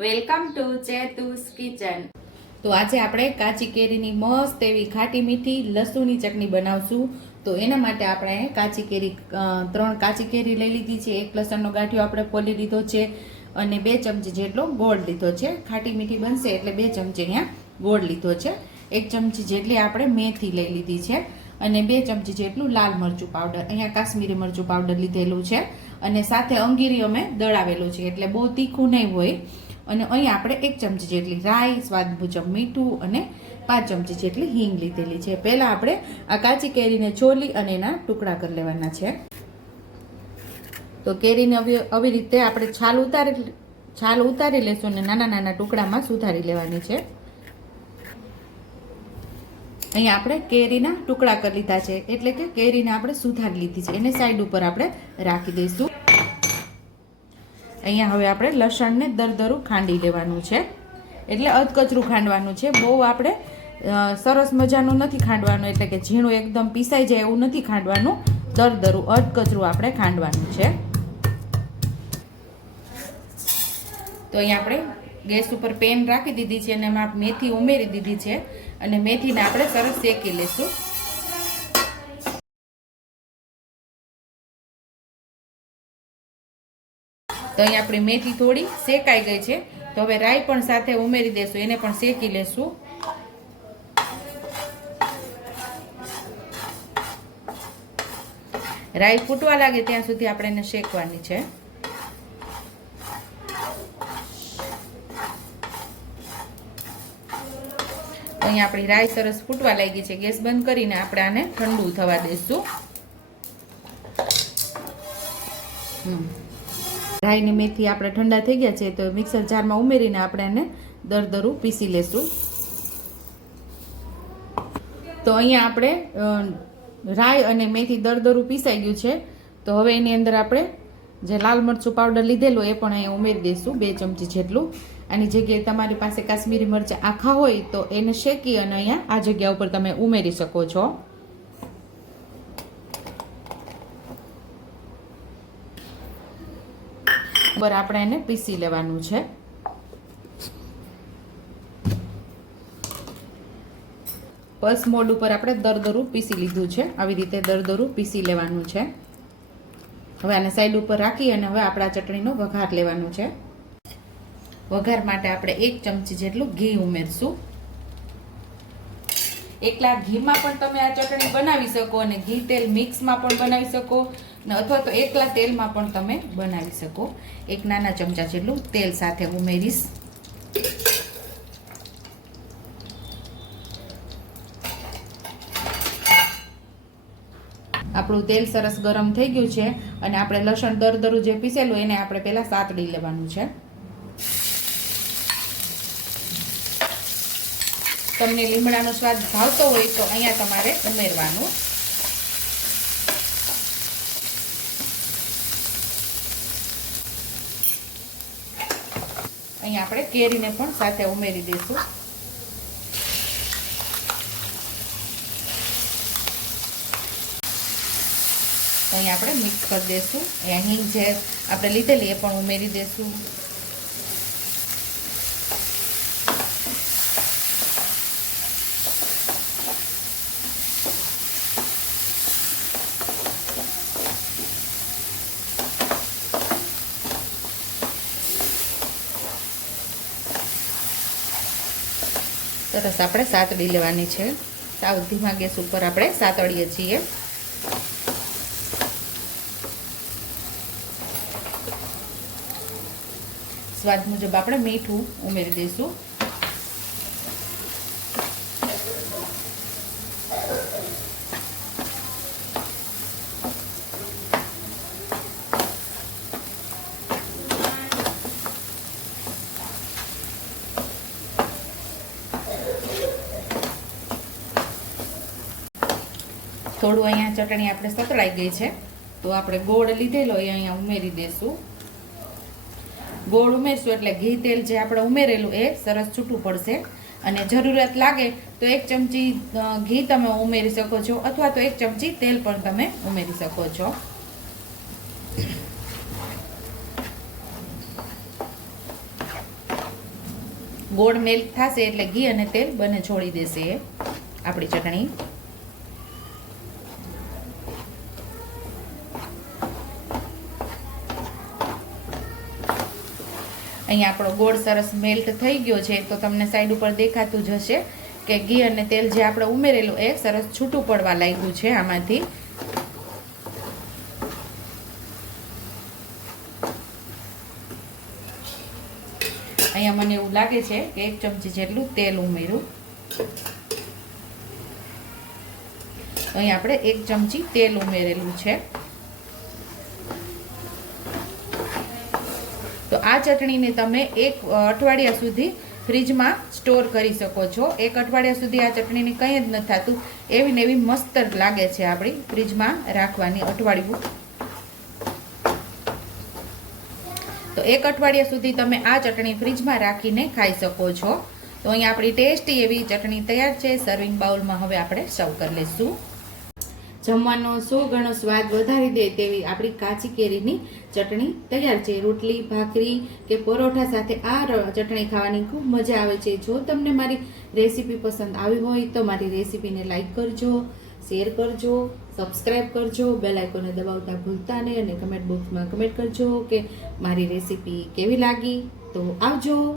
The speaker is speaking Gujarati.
Welcome to ચેતુસ kitchen. તો આજે આપણે કાચી કેરીની મસ્ત એવી ખાટી મીઠી લસુની ચટણી બનાવશું. તો એના માટે આપણે કાચી કેરી ત્રણ કાચી કેરી લઈ લીધી છે. એક લસણનો ગાંઠિયો આપણે ફોલી લીધો છે અને બે ચમચી જેટલો ગોળ લીધો છે. ખાટી મીઠી બનશે એટલે બે ચમચી અહીંયા ગોળ લીધો છે. એક ચમચી જેટલી આપણે મેથી લઈ લીધી છે અને બે ચમચી જેટલું લાલ મરચું પાવડર. અહીંયા કાશ્મીરી મરચું પાવડર લીધેલું છે અને સાથે અંગીરી અમે દળાવેલું છે. એટલે બહુ તીખું નહીં હોય. અને અહીં આપણે એક ચમચી જેટલી રાઈ સ્વાદ મુજબ મીઠું અને પાંચ ચમચી જેટલી હિંગ લીધેલી છે. પહેલાં આપણે આ કાચી કેરીને છોલી અને એના ટુકડા કરી લેવાના છે. તો કેરીને આવી રીતે આપણે છાલ ઉતારી છાલ ઉતારી લેશું અને નાના નાના ટુકડામાં સુધારી લેવાની છે. અહીંયા આપણે કેરીના ટુકડા કરી લીધા છે. એટલે કે કેરીને આપણે સુધારી લીધી છે. એને સાઈડ ઉપર આપણે રાખી દઈશું. અહીંયા હવે આપણે લસણને દરદરું ખાંડી લેવાનું છે. એટલે અધકચરું ખાંડવાનું છે. બહુ આપણે સરસ મજાનું નથી ખાંડવાનું. એટલે કે ઝીણું એકદમ પીસાઈ જાય એવું નથી ખાંડવાનું. દરદરું, અધકચરું આપણે ખાંડવાનું છે. તો અહીંયા આપણે ગેસ ઉપર પેન રાખી દીધી છે અને એમાં મેથી ઉમેરી દીધી છે. અને મેથીને આપણે સરસ શેકી લેશું. તો અહીં આપણી મેથી થોડી શેકાઈ ગઈ છે. તો હવે રાઈ પણ સાથે ઉમેરી દેશું. એને પણ શેકી લેશું. રાઈ ફૂટવા લાગે ત્યાં સુધી આપણે એને શેકવાની છે. અહીંયા અહીં આપણી રાઈ સરસ ફૂટવા લાગી છે. ગેસ બંધ કરીને આપણે આને ઠંડુ થવા દઈશું હમ. રાઈ ને મેથી આપણે ઠંડા થઈ ગયા છે તો મિક્સર જારમાં ઉમેરીને આપણે એને દરદરું પીસી લેશું. તો અહીંયા આપણે રાઈ અને મેથી દરદરું પીસાઈ ગયું છે. તો હવે એની અંદર આપણે જે લાલ મરચું પાવડર લીધેલો એ પણ અહીંયા ઉમેરી દઈશું, બે ચમચી જેટલું. આની જગ્યાએ તમારી પાસે કાશ્મીરી મરચાં આખા હોય તો એને શેકી અને અહીંયા આ જગ્યા ઉપર તમે ઉમેરી શકો છો. બરાબર, આપણે એને પીસી લેવાનું છે. પલ્સ મોડ ઉપર આપણે દરદરું પીસી લીધું છે. આવી રીતે દરદરું પીસી લેવાનું છે. હવે આને સાઈડ ઉપર રાખી અને હવે આપણા ચટણીનો વઘાર લેવાનો છે. વઘાર માટે આપણે એક ચમચી જેટલું ઘી ઉમેરશું. એકલા ઘીમાં પણ તમે આ ચટણી બનાવી શકો અને ઘી તેલ મિક્સમાં પણ બનાવી શકો. ને અથવા તો એકલા તેલમાં પણ તમે બનાવી શકો. એક નાના ચમચા જેટલું તેલ સાથે ઉમેરીશ. આપણું તેલ સરસ ગરમ થઈ ગયું છે અને આપણે લસણ, દરદરું જે પીસેલું એને આપણે પહેલાં સાતડી લેવાનું છે. તમને લીમડાનો સ્વાદ ભાવતો હોય તો અહીંયા તમારે ઉમેરવાનું. અહીંયા આપણે કેરીને પણ સાથે ઉમેરી દઈશું. અહીંયા આપણે મિક્સ કરી દઈશું. અહીંયા હિંગ જે આપણે લીધેલી એ પણ ઉમેરી દઈશું. સરસ, આપણે સાતડી લેવાની છે. સાવ ધીમા ગેસ ઉપર આપણે સાતડીએ છીએ. સ્વાદ મુજબ આપણે મીઠું ઉમેરી દઈશું. થોડું અહીંયા ચટણી આપણે સતળાઈ ગઈ છે. તો આપણે ગોળ લીધેલો એ અહીંયા ઉમેરી દઈશું ગોળ ઉમેરશું એટલે ઘી તેલ જે આપણે ઉમેરેલું એ સરસ છૂટું પડશે. અને જરૂરિયાત લાગે તો એક ચમચી ઘી તમે ઉમેરી શકો છો અથવા તો એક ચમચી તેલ પણ તમે ઉમેરી શકો છો. ગોળ મેલ્ટ થશે એટલે ઘી અને તેલ બંને છોડી દેશે આપણી ચટણી. અહીંયા આપણો ગોળ સરસ મેલ્ટ થઈ ગયો છે, તો તમને સાઈડ ઉપર દેખાતું જ હશે કે ઘી અને તેલ જે આપણે ઉમેરેલું એ સરસ છૂટું પડવા લાગ્યું છે આમાંથી. અહીંયા મને એવું લાગે છે કે એક ચમચી જેટલું તેલ ઉમેર્યું. અહીં આપણે એક ચમચી તેલ ઉમેરેલું છે. આ ચટણીને તમે એક અઠવાડિયા સુધી ફ્રીજમાં સ્ટોર કરી શકો છો. એક અઠવાડિયા સુધી આ ચટણીને કંઈ જ નથી થતું. એવી ને એવી મસ્ત લાગે છે આપણી ફ્રીજમાં રાખવાની અઠવાડિયું. તો એક અઠવાડિયા સુધી તમે આ ચટણી ફ્રીજમાં રાખીને ખાઈ શકો છો. તો અહીંયા આપણી ટેસ્ટી એવી ચટણી તૈયાર છે. સર્વિંગ બાઉલમાં હવે આપણે સર્વ કરી લઈશું. જમવાનો સો ગણો સ્વાદ વધારી દે તેવી આપણી કાચી કેરીની ચટણી તૈયાર છે. રોટલી, ભાખરી કે પરોઠા સાથે આ ચટણી ખાવાની ખૂબ મજા આવે છે. જો તમને મારી રેસીપી પસંદ આવી હોય તો મારી રેસીપીને લાઇક કરજો, શેર કરજો સબસ્ક્રાઈબ કરજો, બેલ આઇકોને દબાવતા ભૂલતા નહીં અને કમેન્ટ બોક્સમાં કમેન્ટ કરજો કે મારી રેસીપી કેવી લાગી. તો આવજો.